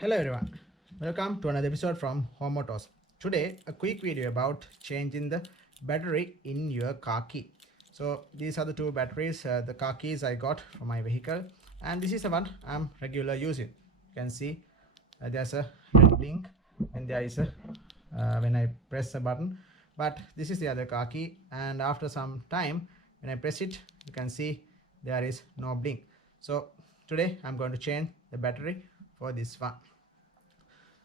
Hello everyone, welcome to another episode from Home Motors. Today a quick video about changing the battery in your car key. So these are the two batteries, the car keys I got from my vehicle, and this is the one I'm regular using. You can see there's a red blink and there is a when I press the button, but this is the other car key, and after some time when I press it you can see there is no blink. So today I'm going to change the battery for this one.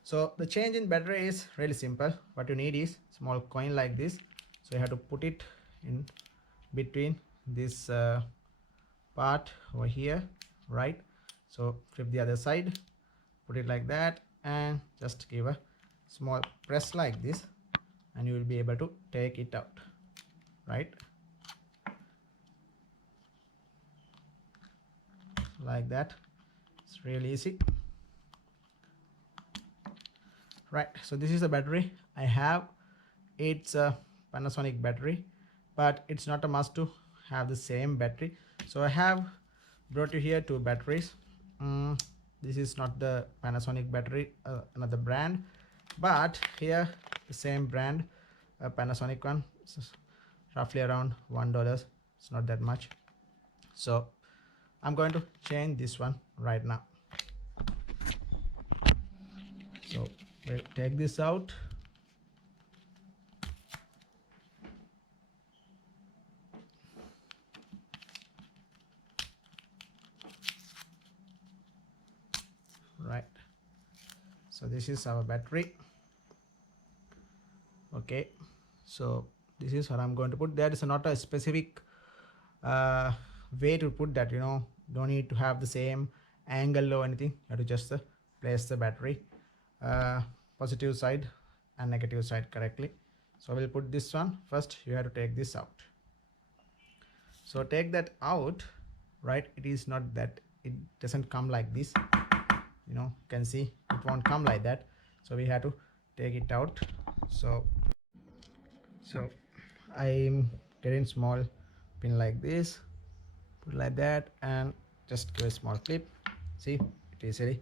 So the change in battery is really simple. What you need is small coin like this. So you have to put it in between this part over here, right? So flip the other side, put it like that, and just give a small press like this, and you will be able to take it out, right? Like that. It's really easy. Right, so this is the battery I have. It's a Panasonic battery, but it's not a must to have the same battery. So I have brought you here two batteries. This is not the Panasonic battery, another brand, but here the same brand, a Panasonic one. It's roughly around $1. It's not that much. So I'm going to change this one right now. So we'll take this out. Right, so this is our battery. Okay, so this is what I'm going to put. There is not a specific way to put that, don't need to have the same angle or anything. You have to just place the battery positive side and negative side correctly. So we'll put this one first. You have to take this out. So take that out, right? It is not that, it doesn't come like this, you can see it won't come like that. So we have to take it out. So I'm getting small pin like this, put like that, and just give a small clip. See, it easily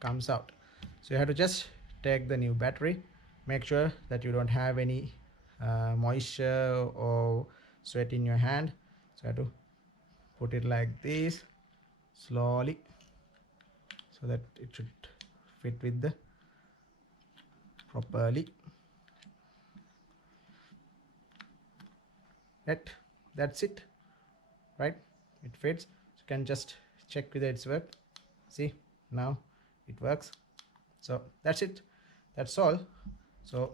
comes out. So you have to just take the new battery, make sure that you don't have any moisture or sweat in your hand. So you have to put it like this slowly, so that it should fit with the properly. That's it, right? It fits. So you can just check whether it's worked. See, now it works. So that's it, that's all. So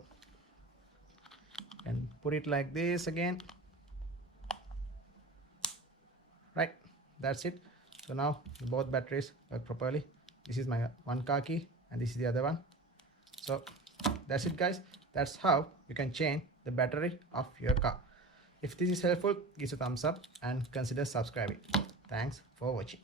you can put it like this again, right? That's it. So now both batteries work properly. This is my one car key and this is the other one. So that's it, guys. That's how you can change the battery of your car. If this is helpful, give a thumbs up and consider subscribing. Thanks for watching.